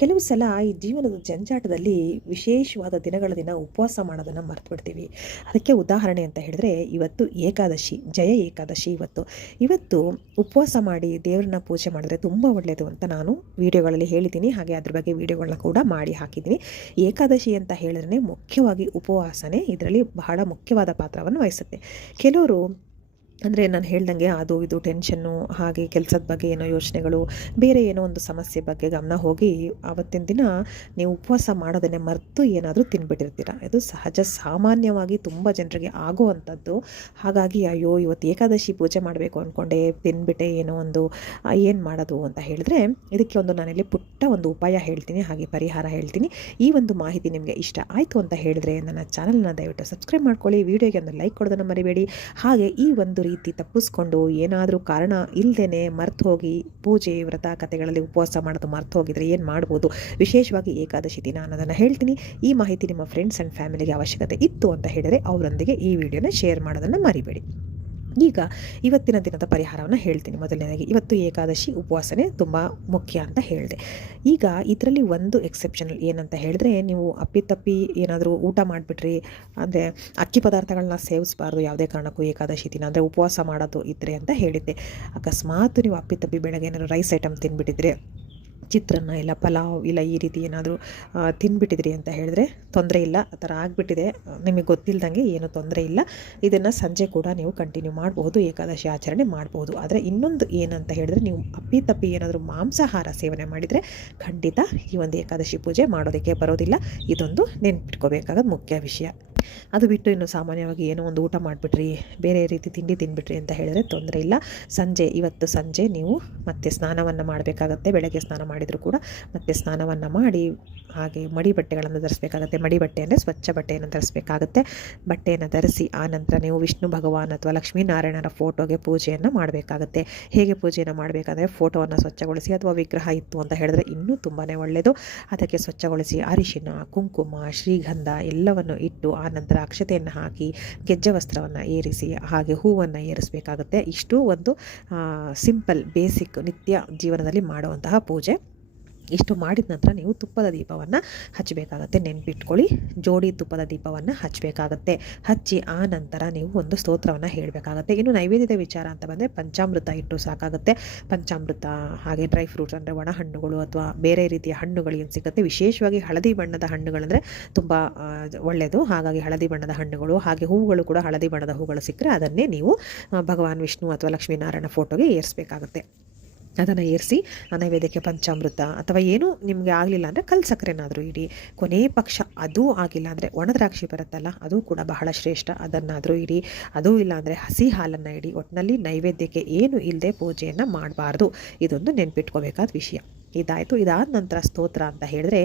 ಕೆಲವು ಸಲ ಈ ಜೀವನದ ಜಂಜಾಟದಲ್ಲಿ ವಿಶೇಷವಾದ ದಿನಗಳ ದಿನ ಉಪವಾಸ ಮಾಡೋದನ್ನು ಮರ್ತು ಬಿಡ್ತೀವಿ. ಅದಕ್ಕೆ ಉದಾಹರಣೆ ಅಂತ ಹೇಳಿದ್ರೆ ಇವತ್ತು ಏಕಾದಶಿ, ಜಯ ಏಕಾದಶಿ ಇವತ್ತು ಉಪವಾಸ ಮಾಡಿ ದೇವರನ್ನ ಪೂಜೆ ಮಾಡಿದ್ರೆ ತುಂಬ ಒಳ್ಳೆಯದು ಅಂತ ನಾನು ವಿಡಿಯೋಗಳಲ್ಲಿ ಹೇಳಿದ್ದೀನಿ. ಹಾಗೆ ಅದ್ರ ಬಗ್ಗೆ ವಿಡಿಯೋಗಳನ್ನ ಕೂಡ ಮಾಡಿ ಹಾಕಿದ್ದೀನಿ. ಏಕಾದಶಿ ಅಂತ ಹೇಳಿದ್ರೆ ಮುಖ್ಯವಾಗಿ ಉಪವಾಸನೆ ಇದರಲ್ಲಿ ಬಹಳ ಮುಖ್ಯವಾದ ಪಾತ್ರವನ್ನು ವಹಿಸುತ್ತೆ. ಕೆಲವರು ಅಂದರೆ ನಾನು ಹೇಳ್ದಂಗೆ ಅದು ಇದು ಟೆನ್ಷನ್ನು, ಹಾಗೆ ಕೆಲಸದ ಬಗ್ಗೆ ಏನೋ ಯೋಚನೆಗಳು, ಬೇರೆ ಏನೋ ಒಂದು ಸಮಸ್ಯೆ ಬಗ್ಗೆ ಗಮನ ಹೋಗಿ ಆವತ್ತಿನ ದಿನ ನೀವು ಉಪವಾಸ ಮಾಡೋದನ್ನೇ ಮರೆತು ಏನಾದರೂ ತಿನ್ಬಿಟ್ಟಿರ್ತೀರ. ಇದು ಸಹಜ, ಸಾಮಾನ್ಯವಾಗಿ ತುಂಬ ಜನರಿಗೆ ಆಗುವಂಥದ್ದು. ಹಾಗಾಗಿ ಅಯ್ಯೋ ಇವತ್ತು ಏಕಾದಶಿ ಪೂಜೆ ಮಾಡಬೇಕು ಅಂದ್ಕೊಂಡೆ, ತಿನ್ಬಿಟ್ಟೆ ಏನೋ ಒಂದು, ಏನು ಮಾಡೋದು ಅಂತ ಹೇಳಿದ್ರೆ ಇದಕ್ಕೆ ನಾನಿಲ್ಲಿ ಪುಟ್ಟ ಒಂದು ಉಪಾಯ ಹೇಳ್ತೀನಿ, ಹಾಗೆ ಪರಿಹಾರ ಹೇಳ್ತೀನಿ. ಈ ಒಂದು ಮಾಹಿತಿ ನಿಮಗೆ ಇಷ್ಟ ಆಯಿತು ಅಂತ ಹೇಳಿದ್ರೆ ನನ್ನ ಚಾನಲ್ನ ದಯವಿಟ್ಟು ಸಬ್ಸ್ಕ್ರೈಬ್ ಮಾಡ್ಕೊಳ್ಳಿ, ವಿಡಿಯೋಗೆ ಒಂದು ಲೈಕ್ ಕೊಡೋದನ್ನು ಮರಿಬೇಡಿ. ಹಾಗೆ ಈ ಒಂದು ರೀತಿ ತಪ್ಪಿಸ್ಕೊಂಡು ಏನಾದರೂ ಕಾರಣ ಇಲ್ಲದೇ ಮರ್ತು ಹೋಗಿ ಪೂಜೆ ವ್ರತ ಕಥೆಗಳಲ್ಲಿ ಉಪವಾಸ ಮಾಡೋದು ಮರ್ತು ಹೋಗಿದ್ರೆ ಏನು ಮಾಡ್ಬೋದು, ವಿಶೇಷವಾಗಿ ಏಕಾದಶಿ ದಿನ ಅನ್ನೋದನ್ನು ಹೇಳ್ತೀನಿ. ಈ ಮಾಹಿತಿ ನಿಮ್ಮ ಫ್ರೆಂಡ್ಸ್ ಆ್ಯಂಡ್ ಫ್ಯಾಮಿಲಿಗೆ ಅವಶ್ಯಕತೆ ಇತ್ತು ಅಂತ ಹೇಳಿದರೆ ಅವರೊಂದಿಗೆ ಈ ವಿಡಿಯೋನ ಶೇರ್ ಮಾಡೋದನ್ನು ಮರಿಬೇಡಿ. ಈಗ ಇವತ್ತಿನ ದಿನದ ಪರಿಹಾರವನ್ನು ಹೇಳ್ತೀನಿ. ಮೊದಲನೇದಾಗಿ ಇವತ್ತು ಏಕಾದಶಿ, ಉಪವಾಸನೆ ತುಂಬ ಮುಖ್ಯ ಅಂತ ಹೇಳಿದೆ. ಈಗ ಇದರಲ್ಲಿ ಒಂದು ಎಕ್ಸೆಪ್ಷನಲ್ ಏನಂತ ಹೇಳಿದ್ರೆ, ನೀವು ಅಪ್ಪಿತಪ್ಪಿ ಏನಾದರೂ ಊಟ ಮಾಡಿಬಿಟ್ರಿ ಅಂದರೆ ಅಕ್ಕಿ ಪದಾರ್ಥಗಳನ್ನ ಸೇವಿಸಬಾರ್ದು ಯಾವುದೇ ಕಾರಣಕ್ಕೂ ಏಕಾದಶಿ ದಿನ, ಅಂದರೆ ಉಪವಾಸ ಮಾಡೋದು ಇದ್ದರೆ ಅಂತ ಹೇಳಿದ್ದೆ. ಅಕಸ್ಮಾತ್ ನೀವು ಅಪ್ಪಿತಪ್ಪಿ ಬೆಳಗ್ಗೆ ಏನಾದರೂ ರೈಸ್ ಐಟಮ್ ತಿನ್ಬಿಟ್ಟಿದ್ರೆ, ಚಿತ್ರಾನ್ನ ಇಲ್ಲ ಪಲಾವ್ ಇಲ್ಲ ಈ ರೀತಿ ಏನಾದರೂ ತಿನ್ಬಿಟ್ಟಿದ್ರಿ ಅಂತ ಹೇಳಿದ್ರೆ ತೊಂದರೆ ಇಲ್ಲ. ಆ ಥರ ಆಗಿಬಿಟ್ಟಿದೆ ನಿಮಗೆ ಗೊತ್ತಿಲ್ಲದಂಗೆ ಏನೂ ತೊಂದರೆ ಇಲ್ಲ. ಇದನ್ನು ಸಂಜೆ ಕೂಡ ನೀವು ಕಂಟಿನ್ಯೂ ಮಾಡಬಹುದು, ಏಕಾದಶಿ ಆಚರಣೆ ಮಾಡಬಹುದು. ಆದರೆ ಇನ್ನೊಂದು ಏನಂತ ಹೇಳಿದ್ರೆ, ನೀವು ಅಪ್ಪಿತಪ್ಪಿ ಏನಾದರೂ ಮಾಂಸಾಹಾರ ಸೇವನೆ ಮಾಡಿದರೆ ಖಂಡಿತ ಈ ಒಂದು ಏಕಾದಶಿ ಪೂಜೆ ಮಾಡೋದಕ್ಕೆ ಬರೋದಿಲ್ಲ. ಇದೊಂದು ನೆನ್ಪಿಟ್ಕೋಬೇಕಾದ ಮುಖ್ಯ ವಿಷಯ. ಅದು ಬಿಟ್ಟು ಇನ್ನು ಸಾಮಾನ್ಯವಾಗಿ ಏನೋ ಒಂದು ಊಟ ಮಾಡಿಬಿಟ್ರಿ, ಬೇರೆ ರೀತಿ ತಿಂಡಿ ತಿನ್ಬಿಟ್ರಿ ಅಂತ ಹೇಳಿದ್ರೆ ತೊಂದರೆ ಇಲ್ಲ. ಇವತ್ತು ಸಂಜೆ ನೀವು ಮತ್ತೆ ಸ್ನಾನವನ್ನು ಮಾಡಬೇಕಾಗತ್ತೆ. ಬೆಳಗ್ಗೆ ಸ್ನಾನ ಮಾಡಿದರೂ ಕೂಡ ಮತ್ತೆ ಸ್ನಾನವನ್ನು ಮಾಡಿ ಹಾಗೆ ಮಡಿ ಬಟ್ಟೆಗಳನ್ನು ಧರಿಸಬೇಕಾಗತ್ತೆ. ಮಡಿ ಬಟ್ಟೆ ಅಂದರೆ ಸ್ವಚ್ಛ ಬಟ್ಟೆಯನ್ನು ಧರಿಸಬೇಕಾಗತ್ತೆ. ಬಟ್ಟೆಯನ್ನು ಧರಿಸಿ ಆ ನಂತರ ನೀವು ವಿಷ್ಣು ಭಗವಾನ್ ಅಥವಾ ಲಕ್ಷ್ಮೀನಾರಾಯಣರ ಫೋಟೋಗೆ ಪೂಜೆಯನ್ನು ಮಾಡಬೇಕಾಗತ್ತೆ. ಹೇಗೆ ಪೂಜೆಯನ್ನು ಮಾಡಬೇಕಂದ್ರೆ, ಫೋಟೋವನ್ನು ಸ್ವಚ್ಛಗೊಳಿಸಿ, ಅಥವಾ ವಿಗ್ರಹ ಇತ್ತು ಅಂತ ಹೇಳಿದ್ರೆ ಇನ್ನೂ ತುಂಬಾ ಒಳ್ಳೆಯದು. ಅದಕ್ಕೆ ಸ್ವಚ್ಛಗೊಳಿಸಿ ಅರಿಶಿನ, ಕುಂಕುಮ, ಶ್ರೀಗಂಧ ಎಲ್ಲವನ್ನು ಇಟ್ಟು ಆ ನಂತರ ಅಕ್ಷತೆಯನ್ನು ಹಾಕಿ ಗೆಜ್ಜೆ ವಸ್ತ್ರವನ್ನು ಏರಿಸಿ ಹಾಗೆ ಹೂವನ್ನು ಏರಿಸಬೇಕಾಗುತ್ತೆ. ಇಷ್ಟು ಒಂದು ಸಿಂಪಲ್ ಬೇಸಿಕ್ ನಿತ್ಯ ಜೀವನದಲ್ಲಿ ಮಾಡುವಂತಹ ಪೂಜೆ. ಇಷ್ಟು ಮಾಡಿದ ನಂತರ ನೀವು ತುಪ್ಪದ ದೀಪವನ್ನು ಹಚ್ಚಬೇಕಾಗತ್ತೆ. ನೆನ್ಪಿಟ್ಕೊಳ್ಳಿ, ಜೋಡಿ ತುಪ್ಪದ ದೀಪವನ್ನು ಹಚ್ಚಬೇಕಾಗತ್ತೆ. ಹಚ್ಚಿ ಆ ನಂತರ ನೀವು ಒಂದು ಸ್ತೋತ್ರವನ್ನು ಹೇಳಬೇಕಾಗತ್ತೆ. ಇನ್ನು ನೈವೇದ್ಯದ ವಿಚಾರ ಅಂತ ಬಂದರೆ ಪಂಚಾಮೃತ ಇಟ್ಟು ಸಾಕಾಗುತ್ತೆ. ಪಂಚಾಮೃತ ಹಾಗೆ ಡ್ರೈ ಫ್ರೂಟ್ಸ್ ಅಂದರೆ ಒಣ ಹಣ್ಣುಗಳು ಅಥವಾ ಬೇರೆ ರೀತಿಯ ಹಣ್ಣುಗಳು ಏನು ಸಿಗುತ್ತೆ, ವಿಶೇಷವಾಗಿ ಹಳದಿ ಬಣ್ಣದ ಹಣ್ಣುಗಳಂದರೆ ತುಂಬ ಒಳ್ಳೆಯದು. ಹಾಗಾಗಿ ಹಳದಿ ಬಣ್ಣದ ಹಣ್ಣುಗಳು ಹಾಗೆ ಹೂವುಗಳು ಕೂಡ ಹಳದಿ ಬಣ್ಣದ ಹೂಗಳು ಸಿಕ್ಕರೆ ಅದನ್ನೇ ನೀವು ಭಗವಾನ್ ವಿಷ್ಣು ಅಥವಾ ಲಕ್ಷ್ಮೀನಾರಾಯಣ ಫೋಟೋಗೆ ಏರಿಸಬೇಕಾಗುತ್ತೆ. ಅದನ್ನು ಏರಿಸಿ ನೈವೇದ್ಯಕ್ಕೆ ಪಂಚಾಮೃತ ಅಥವಾ ಏನೂ ನಿಮಗೆ ಆಗಲಿಲ್ಲ ಅಂದರೆ ಕಲ್ಲು ಸಕ್ಕರೆನಾದರೂ ಇಡಿ. ಕೊನೆ ಪಕ್ಷ ಅದೂ ಆಗಿಲ್ಲ ಅಂದರೆ ಒಣ ದ್ರಾಕ್ಷಿ ಬರುತ್ತಲ್ಲ, ಅದು ಕೂಡ ಬಹಳ ಶ್ರೇಷ್ಠ, ಅದನ್ನಾದರೂ ಇಡಿ. ಅದೂ ಇಲ್ಲ ಅಂದರೆ ಹಸಿ ಹಾಲನ್ನು ಇಡಿ. ಒಟ್ಟಿನಲ್ಲಿ ನೈವೇದ್ಯಕ್ಕೆ ಏನು ಇಲ್ಲದೆ ಪೂಜೆಯನ್ನು ಮಾಡಬಾರ್ದು. ಇದೊಂದು ನೆನ್ಪಿಟ್ಕೋಬೇಕಾದ ವಿಷಯ. ಇದಾಯಿತು. ಇದಾದ ನಂತರ ಸ್ತೋತ್ರ ಅಂತ ಹೇಳಿದ್ರೆ,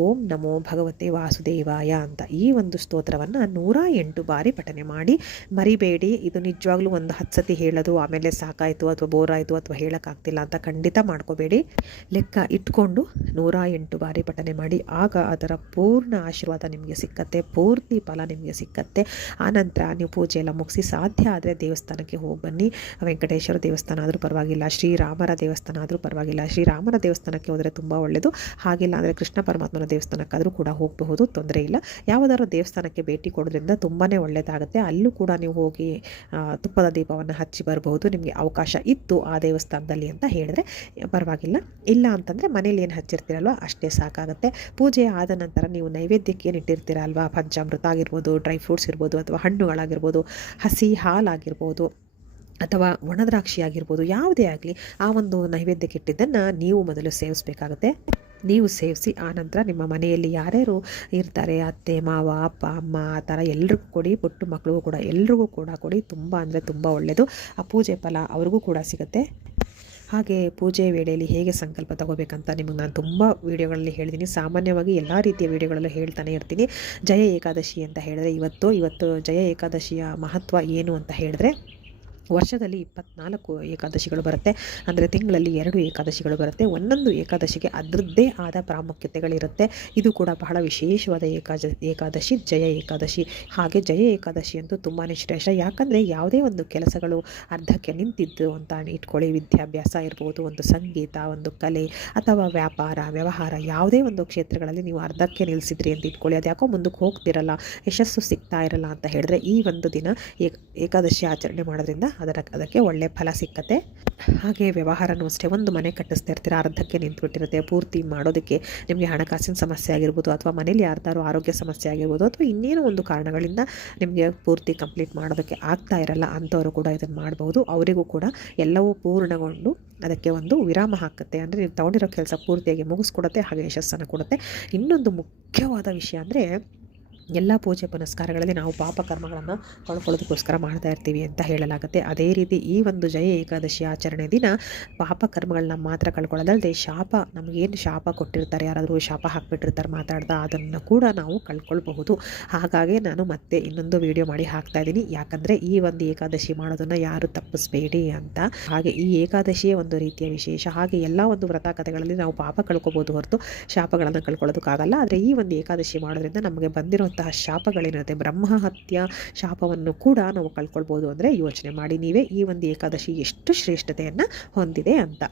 ಓಂ ನಮೋ ಭಗವತೆ ವಾಸುದೇವಾಯ ಅಂತ ಈ ಒಂದು ಸ್ತೋತ್ರವನ್ನು 108 ಬಾರಿ ಪಠನೆ ಮಾಡಿ ಮರಿಬೇಡಿ. ಇದು ನಿಜವಾಗ್ಲೂ ಒಂದು 10 ಸತಿ ಹೇಳೋದು ಆಮೇಲೆ ಸಾಕಾಯಿತು ಅಥವಾ ಬೋರ್ ಆಯಿತು ಅಥವಾ ಹೇಳೋಕ್ಕಾಗ್ತಿಲ್ಲ ಅಂತ ಖಂಡಿತ ಮಾಡ್ಕೋಬೇಡಿ. ಲೆಕ್ಕ ಇಟ್ಕೊಂಡು 108 ಬಾರಿ ಪಠನೆ ಮಾಡಿ. ಆಗ ಅದರ ಪೂರ್ಣ ಆಶೀರ್ವಾದ ನಿಮಗೆ ಸಿಕ್ಕತ್ತೆ, ಪೂರ್ತಿ ಫಲ ನಿಮಗೆ ಸಿಕ್ಕತ್ತೆ. ಆನಂತರ ನೀವು ಪೂಜೆ ಎಲ್ಲ ಮುಗಿಸಿ ಸಾಧ್ಯ ಆದರೆ ದೇವಸ್ಥಾನಕ್ಕೆ ಹೋಗಿ ಬನ್ನಿ. ವೆಂಕಟೇಶ್ವರ ದೇವಸ್ಥಾನ ಆದರೂ ಪರವಾಗಿಲ್ಲ, ಶ್ರೀರಾಮರ ದೇವಸ್ಥಾನ ಆದರೂ ಪರವಾಗಿಲ್ಲ. ಶ್ರೀರಾಮರ ದೇವಸ್ಥಾನಕ್ಕೆ ಹೋದರೆ ತುಂಬ ಒಳ್ಳೆಯದು. ಹಾಗಿಲ್ಲ ಅಂದರೆ ಕೃಷ್ಣ ಪರಮಾತ್ಮನ ದೇವಸ್ಥಾನಕ್ಕಾದರೂ ಕೂಡ ಹೋಗಬಹುದು, ತೊಂದರೆ ಇಲ್ಲ. ಯಾವುದಾದ್ರೂ ದೇವಸ್ಥಾನಕ್ಕೆ ಭೇಟಿ ಕೊಡೋದ್ರಿಂದ ತುಂಬಾ ಒಳ್ಳೆಯದಾಗುತ್ತೆ. ಅಲ್ಲೂ ಕೂಡ ನೀವು ಹೋಗಿ ತುಪ್ಪದ ದೀಪವನ್ನು ಹಚ್ಚಿ ಬರಬಹುದು, ನಿಮಗೆ ಅವಕಾಶ ಇತ್ತು ಆ ದೇವಸ್ಥಾನದಲ್ಲಿ ಅಂತ ಹೇಳಿದ್ರೆ ಪರವಾಗಿಲ್ಲ. ಇಲ್ಲ ಅಂತಂದರೆ ಮನೇಲಿ ಏನು ಹಚ್ಚಿರ್ತೀರಲ್ವ ಅಷ್ಟೇ ಸಾಕಾಗುತ್ತೆ. ಪೂಜೆ ಆದ ನಂತರ ನೀವು ನೈವೇದ್ಯಕ್ಕೆ ಏನು ಇಟ್ಟಿರ್ತೀರಲ್ವ, ಪಂಚಾಮೃತ ಆಗಿರ್ಬೋದು, ಡ್ರೈ ಫ್ರೂಟ್ಸ್ ಇರ್ಬೋದು, ಅಥವಾ ಹಣ್ಣುಗಳಾಗಿರ್ಬೋದು, ಹಸಿ ಹಾಲಾಗಿರ್ಬೋದು, ಅಥವಾ ಒಣದ್ರಾಕ್ಷಿ ಆಗಿರ್ಬೋದು, ಯಾವುದೇ ಆಗಲಿ ಆ ಒಂದು ನೈವೇದ್ಯಕ್ಕೆ ಇಟ್ಟಿದ್ದನ್ನು ನೀವು ಮೊದಲು ಸೇವಿಸಬೇಕಾಗುತ್ತೆ. ನೀವು ಸೇವಿಸಿ ಆನಂತರ ನಿಮ್ಮ ಮನೆಯಲ್ಲಿ ಯಾರ್ಯಾರು ಇರ್ತಾರೆ, ಅತ್ತೆ ಮಾವ ಅಪ್ಪ ಅಮ್ಮ ಆ ಥರ ಎಲ್ರಿಗೂ ಕೊಡಿ. ಪುಟ್ಟ ಮಕ್ಕಳಿಗೂ ಕೂಡ ಎಲ್ರಿಗೂ ಕೂಡ ಕೊಡಿ. ತುಂಬ ಅಂದರೆ ತುಂಬ ಒಳ್ಳೆಯದು. ಆ ಪೂಜೆ ಫಲ ಅವ್ರಿಗೂ ಕೂಡ ಸಿಗುತ್ತೆ. ಹಾಗೆ ಪೂಜೆ ವೇಳೆಯಲ್ಲಿ ಹೇಗೆ ಸಂಕಲ್ಪ ತಗೋಬೇಕಂತ ನಿಮಗೆ ನಾನು ತುಂಬ ವಿಡಿಯೋಗಳಲ್ಲಿ ಹೇಳ್ತೀನಿ. ಸಾಮಾನ್ಯವಾಗಿ ಎಲ್ಲ ರೀತಿಯ ವಿಡಿಯೋಗಳಲ್ಲೂ ಹೇಳ್ತಾನೆ ಇರ್ತೀನಿ. ಜಯ ಏಕಾದಶಿ ಅಂತ ಹೇಳಿದ್ರೆ ಇವತ್ತು ಜಯ ಏಕಾದಶಿಯ ಮಹತ್ವ ಏನು ಅಂತ ಹೇಳಿದ್ರೆ, ವರ್ಷದಲ್ಲಿ 24 ಏಕಾದಶಿಗಳು ಬರುತ್ತೆ. ಅಂದರೆ ತಿಂಗಳಲ್ಲಿ 2 ಏಕಾದಶಿಗಳು ಬರುತ್ತೆ. ಒಂದೊಂದು ಏಕಾದಶಿಗೆ ಅದರದ್ದೇ ಆದ ಪ್ರಾಮುಖ್ಯತೆಗಳಿರುತ್ತೆ. ಇದು ಕೂಡ ಬಹಳ ವಿಶೇಷವಾದ ಏಕಾದಶಿ ಜಯ ಏಕಾದಶಿ. ಹಾಗೆ ಜಯ ಏಕಾದಶಿ ಅಂತೂ ತುಂಬಾ ಶ್ರೇಷ್ಠ. ಯಾಕಂದರೆ ಯಾವುದೇ ಒಂದು ಕೆಲಸಗಳು ಅರ್ಧಕ್ಕೆ ನಿಂತಿದ್ದು ಅಂತ ಇಟ್ಕೊಳ್ಳಿ, ವಿದ್ಯಾಭ್ಯಾಸ ಇರ್ಬೋದು, ಒಂದು ಸಂಗೀತ, ಒಂದು ಕಲೆ ಅಥವಾ ವ್ಯಾಪಾರ ವ್ಯವಹಾರ ಯಾವುದೇ ಒಂದು ಕ್ಷೇತ್ರಗಳಲ್ಲಿ ನೀವು ಅರ್ಧಕ್ಕೆ ನಿಲ್ಲಿಸಿದ್ರಿ ಅಂತ ಇಟ್ಕೊಳ್ಳಿ, ಅದು ಯಾಕೋ ಮುಂದಕ್ಕೆ ಹೋಗ್ತಿರಲ್ಲ, ಯಶಸ್ಸು ಸಿಗ್ತಾ ಇರಲ್ಲ ಅಂತ ಹೇಳಿದ್ರೆ ಈ ಒಂದು ದಿನ ಏಕಾದಶಿ ಆಚರಣೆ ಮಾಡೋದ್ರಿಂದ ಅದಕ್ಕೆ ಒಳ್ಳೆ ಫಲ ಸಿಕ್ಕತ್ತೆ. ಹಾಗೆ ವ್ಯವಹಾರನೂ ಅಷ್ಟೇ, ಒಂದು ಮನೆ ಕಟ್ಟಿಸ್ತಾ ಇರ್ತೀರ, ಅರ್ಧಕ್ಕೆ ನಿಂತುಬಿಟ್ಟಿರುತ್ತೆ, ಪೂರ್ತಿ ಮಾಡೋದಕ್ಕೆ ನಿಮಗೆ ಹಣಕಾಸಿನ ಸಮಸ್ಯೆ ಆಗಿರ್ಬೋದು, ಅಥವಾ ಮನೇಲಿ ಯಾರ್ದಾರು ಆರೋಗ್ಯ ಸಮಸ್ಯೆ ಆಗಿರ್ಬೋದು, ಅಥವಾ ಇನ್ನೇನೋ ಒಂದು ಕಾರಣಗಳಿಂದ ನಿಮಗೆ ಪೂರ್ತಿ ಕಂಪ್ಲೀಟ್ ಮಾಡೋದಕ್ಕೆ ಆಗ್ತಾ ಇರಲ್ಲ ಅಂಥವರು ಕೂಡ ಇದನ್ನು ಮಾಡ್ಬೋದು. ಅವರಿಗೂ ಕೂಡ ಎಲ್ಲವೂ ಪೂರ್ಣಗೊಂಡು ಅದಕ್ಕೆ ಒಂದು ವಿರಾಮ ಹಾಕುತ್ತೆ. ಅಂದರೆ ನೀವು ತಗೊಂಡಿರೋ ಕೆಲಸ ಪೂರ್ತಿಯಾಗಿ ಮುಗಿಸ್ಕೊಡುತ್ತೆ, ಹಾಗೆ ಯಶಸ್ಸನ್ನು ಕೊಡುತ್ತೆ. ಇನ್ನೊಂದು ಮುಖ್ಯವಾದ ವಿಷಯ ಅಂದರೆ ಎಲ್ಲ ಪೂಜೆ ಪುನಸ್ಕಾರಗಳಲ್ಲಿ ನಾವು ಪಾಪಕರ್ಮಗಳನ್ನು ಕಳ್ಕೊಳ್ಳೋದಕ್ಕೋಸ್ಕರ ಮಾಡ್ತಾ ಇರ್ತೀವಿ ಅಂತ ಹೇಳಲಾಗುತ್ತೆ. ಅದೇ ರೀತಿ ಈ ಒಂದು ಜಯ ಏಕಾದಶಿ ಆಚರಣೆ ದಿನ ಪಾಪಕರ್ಮಗಳನ್ನ ಮಾತ್ರ ಕಳ್ಕೊಳ್ಳೋದಲ್ಲದೆ ನಮಗೇನು ಶಾಪ ಕೊಟ್ಟಿರ್ತಾರೆ, ಯಾರಾದರೂ ಶಾಪ ಹಾಕ್ಬಿಟ್ಟಿರ್ತಾರೆ ಮಾತಾಡ್ತಾ, ಅದನ್ನು ಕೂಡ ನಾವು ಕಳ್ಕೊಳ್ಬಹುದು. ಹಾಗಾಗಿ ನಾನು ಮತ್ತೆ ಇನ್ನೊಂದು ವಿಡಿಯೋ ಮಾಡಿ ಹಾಕ್ತಾ ಇದ್ದೀನಿ, ಯಾಕಂದರೆ ಈ ಒಂದು ಏಕಾದಶಿ ಮಾಡೋದನ್ನು ಯಾರು ತಪ್ಪಿಸ್ಬೇಡಿ ಅಂತ. ಹಾಗೆ ಈ ಏಕಾದಶಿಯೇ ಒಂದು ರೀತಿಯ ವಿಶೇಷ. ಹಾಗೆ ಎಲ್ಲ ಒಂದು ವ್ರತ ಕಥೆಗಳಲ್ಲಿ ನಾವು ಪಾಪ ಕಳ್ಕೊಬೋದು ಹೊರತು ಶಾಪಗಳನ್ನು ಕಳ್ಕೊಳ್ಳೋದಕ್ಕಾಗಲ್ಲ. ಆದರೆ ಈ ಒಂದು ಏಕಾದಶಿ ಮಾಡೋದ್ರಿಂದ ನಮಗೆ ಬಂದಿರೋ ಶಾಪಗಳೇನಿರುತ್ತೆ, ಬ್ರಹ್ಮಹತ್ಯ ಶಾಪವನ್ನು ಕೂಡ ನಾವು ಕಳ್ಕೊಳ್ಬೋದು. ಅಂದರೆ ಯೋಚನೆ ಮಾಡಿ ನೀವೇ ಈ ಒಂದು ಏಕಾದಶಿ ಎಷ್ಟು ಶ್ರೇಷ್ಠತೆಯನ್ನು ಹೊಂದಿದೆ ಅಂತ.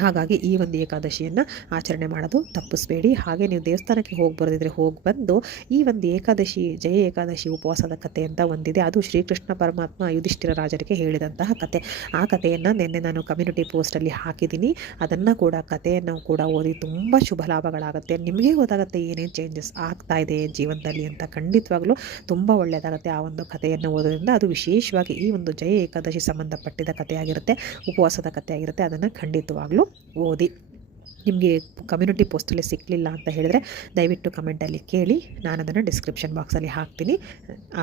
ಹಾಗಾಗಿ ಈ ಒಂದು ಏಕಾದಶಿಯನ್ನು ಆಚರಣೆ ಮಾಡೋದು ತಪ್ಪಿಸ್ಬೇಡಿ. ಹಾಗೆ ನೀವು ದೇವಸ್ಥಾನಕ್ಕೆ ಹೋಗಿ ಬರೋದಿದ್ರೆ ಹೋಗಿ ಬಂದು ಈ ಒಂದು ಏಕಾದಶಿ ಜಯ ಏಕಾದಶಿ ಉಪವಾಸದ ಕಥೆ ಅಂತ ಒಂದಿದೆ. ಅದು ಶ್ರೀಕೃಷ್ಣ ಪರಮಾತ್ಮ ಯುಧಿಷ್ಠಿರ ರಾಜರಿಗೆ ಹೇಳಿದಂತಹ ಕಥೆ. ಆ ಕಥೆಯನ್ನು ನಿನ್ನೆ ನಾನು ಕಮ್ಯುನಿಟಿ ಪೋಸ್ಟಲ್ಲಿ ಹಾಕಿದ್ದೀನಿ. ಅದನ್ನು ಕೂಡ ಕಥೆಯನ್ನು ಕೂಡ ಓದಿ ತುಂಬ ಶುಭ ಲಾಭಗಳಾಗುತ್ತೆ. ನಿಮಗೆ ಗೊತ್ತಾಗುತ್ತೆ ಏನೇನು ಚೇಂಜಸ್ ಆಗ್ತಾ ಇದೆ ಜೀವನದಲ್ಲಿ ಅಂತ. ಖಂಡಿತವಾಗ್ಲೂ ತುಂಬ ಒಳ್ಳೆಯದಾಗುತ್ತೆ ಆ ಒಂದು ಕಥೆಯನ್ನು ಓದೋದ್ರಿಂದ. ಅದು ವಿಶೇಷವಾಗಿ ಈ ಒಂದು ಜಯ ಏಕಾದಶಿ ಸಂಬಂಧಪಟ್ಟಿದ ಕಥೆಯಾಗಿರುತ್ತೆ, ಉಪವಾಸದ ಕಥೆಯಾಗಿರುತ್ತೆ. ಅದನ್ನು ಖಂಡಿತವಾಗ್ಲೂ ಓದಿ. ನಿಮಗೆ ಕಮ್ಯುನಿಟಿ ಪೋಸ್ಟಲ್ಲಿ ಸಿಕ್ಕಲಿಲ್ಲ ಅಂತ ಹೇಳಿದ್ರೆ ದಯವಿಟ್ಟು ಕಮೆಂಟಲ್ಲಿ ಕೇಳಿ, ನಾನು ಅದನ್ನು ಡಿಸ್ಕ್ರಿಪ್ಷನ್ ಬಾಕ್ಸಲ್ಲಿ ಹಾಕ್ತೀನಿ,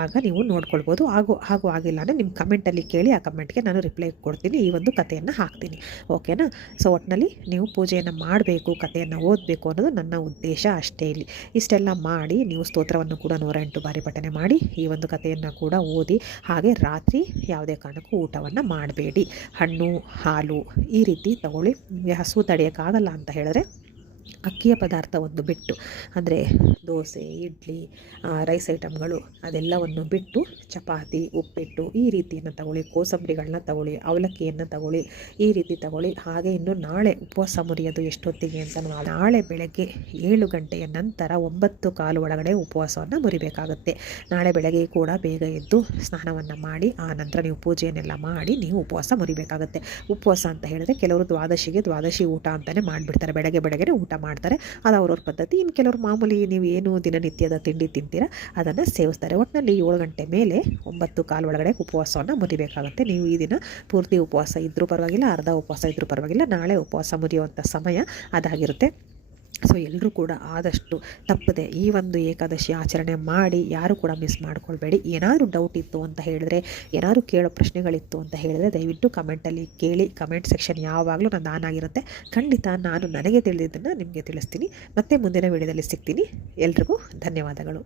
ಆಗ ನೀವು ನೋಡ್ಕೊಳ್ಬೋದು. ಹಾಗೂ ಆಗಿಲ್ಲ ಅಂದರೆ ನಿಮ್ಮ ಕಮೆಂಟಲ್ಲಿ ಕೇಳಿ, ಆ ಕಮೆಂಟ್ಗೆ ನಾನು ರಿಪ್ಲೈ ಕೊಡ್ತೀನಿ, ಈ ಒಂದು ಕಥೆಯನ್ನು ಹಾಕ್ತೀನಿ. ಓಕೆನಾ? ಸೊ ಒಟ್ಟಿನಲ್ಲಿ ನೀವು ಪೂಜೆಯನ್ನು ಮಾಡಬೇಕು, ಕಥೆಯನ್ನು ಓದಬೇಕು ಅನ್ನೋದು ನನ್ನ ಉದ್ದೇಶ ಅಷ್ಟೇ. ಇಷ್ಟೆಲ್ಲ ಮಾಡಿ ನೀವು ಸ್ತೋತ್ರವನ್ನು ಕೂಡ 108 ಬಾರಿ ಪಠನೆ ಮಾಡಿ ಈ ಒಂದು ಕಥೆಯನ್ನು ಕೂಡ ಓದಿ. ಹಾಗೆ ರಾತ್ರಿ ಯಾವುದೇ ಕಾರಣಕ್ಕೂ ಊಟವನ್ನು ಮಾಡಬೇಡಿ. ಹಣ್ಣು ಹಾಲು ಈ ರೀತಿ ತಗೊಳ್ಳಿ. ನಿಮಗೆ ಹಸು ತಡೆಯೋಕ್ಕಾಗಲ್ಲ ಅಂತ ಹೇಳಿದ್ರೆ ಅಕ್ಕಿಯ ಪದಾರ್ಥ ಒಂದು ಬಿಟ್ಟು, ಅಂದರೆ ದೋಸೆ, ಇಡ್ಲಿ, ರೈಸ್ ಐಟಮ್ಗಳು ಅದೆಲ್ಲವನ್ನು ಬಿಟ್ಟು ಚಪಾತಿ, ಉಪ್ಪಿಟ್ಟು ಈ ರೀತಿಯನ್ನು ತಗೊಳ್ಳಿ, ಕೋಸಂಬರಿಗಳನ್ನ ತಗೊಳ್ಳಿ, ಅವಲಕ್ಕಿಯನ್ನು ತಗೊಳ್ಳಿ, ಈ ರೀತಿ ತಗೊಳ್ಳಿ. ಹಾಗೆ ಇನ್ನು ನಾಳೆ ಉಪವಾಸ ಮುರಿಯೋದು ಎಷ್ಟೊತ್ತಿಗೆ ಅಂತ, ನಾಳೆ ಬೆಳಗ್ಗೆ 7 ಗಂಟೆಯ ನಂತರ 9:15 ಒಳಗಡೆ ಉಪವಾಸವನ್ನು ಮುರಿಬೇಕಾಗುತ್ತೆ. ನಾಳೆ ಬೆಳಗ್ಗೆ ಕೂಡ ಬೇಗ ಎದ್ದು ಸ್ನಾನವನ್ನು ಮಾಡಿ ಆ ನಂತರ ನೀವು ಪೂಜೆಯನ್ನೆಲ್ಲ ಮಾಡಿ ನೀವು ಉಪವಾಸ ಮುರಿಬೇಕಾಗುತ್ತೆ. ಉಪವಾಸ ಅಂತ ಹೇಳಿದ್ರೆ ಕೆಲವರು ದ್ವಾದಶಿ ಊಟ ಅಂತಲೇ ಮಾಡಿಬಿಡ್ತಾರೆ, ಬೆಳಗ್ಗೆ ಊಟ ಮಾಡ್ತಾರೆ, ಅದು ಅವ್ರವ್ರ ಪದ್ಧತಿ. ಇನ್ನು ಕೆಲವರು ಮಾಮೂಲಿ ನೀವು ಏನು ದಿನನಿತ್ಯದ ತಿಂಡಿ ತಿಂತೀರ ಅದನ್ನು ಸೇವಿಸ್ತಾರೆ. ಒಟ್ಟಿನಲ್ಲಿ 7 ಗಂಟೆ ಮೇಲೆ 9:15 ಒಳಗಡೆ ಉಪವಾಸವನ್ನು ಮುರಿಬೇಕಾಗುತ್ತೆ. ನೀವು ಈ ದಿನ ಪೂರ್ತಿ ಉಪವಾಸ ಇದ್ದರೂ ಪರವಾಗಿಲ್ಲ, ಅರ್ಧ ಉಪವಾಸ ಇದ್ದರೂ ಪರವಾಗಿಲ್ಲ, ನಾಳೆ ಉಪವಾಸ ಮುರಿಯುವಂಥ ಸಮಯ ಅದಾಗಿರುತ್ತೆ. ಸೊ ಎಲ್ಲರೂ ಕೂಡ ಆದಷ್ಟು ತಪ್ಪದೆ ಈ ಒಂದು ಏಕಾದಶಿ ಆಚರಣೆ ಮಾಡಿ, ಯಾರು ಕೂಡ ಮಿಸ್ ಮಾಡ್ಕೊಳ್ಬೇಡಿ. ಏನಾದರೂ ಡೌಟ್ ಇತ್ತು ಅಂತ ಹೇಳಿದ್ರೆ, ಏನಾದರೂ ಕೇಳೋ ಪ್ರಶ್ನೆಗಳಿತ್ತು ಅಂತ ಹೇಳಿದ್ರೆ ದಯವಿಟ್ಟು ಕಮೆಂಟಲ್ಲಿ ಕೇಳಿ. ಕಮೆಂಟ್ ಸೆಕ್ಷನ್ ಯಾವಾಗಲೂ ನಾನು ಆನ್ ಆಗಿರುತ್ತೆ. ಖಂಡಿತ ನಾನು ನನಗೆ ತಿಳಿದಿದ್ದನ್ನು ನಿಮಗೆ ತಿಳಿಸ್ತೀನಿ. ಮತ್ತೆ ಮುಂದಿನ ವಿಡಿಯೋದಲ್ಲಿ ಸಿಗ್ತೀನಿ. ಎಲ್ರಿಗೂ ಧನ್ಯವಾದಗಳು.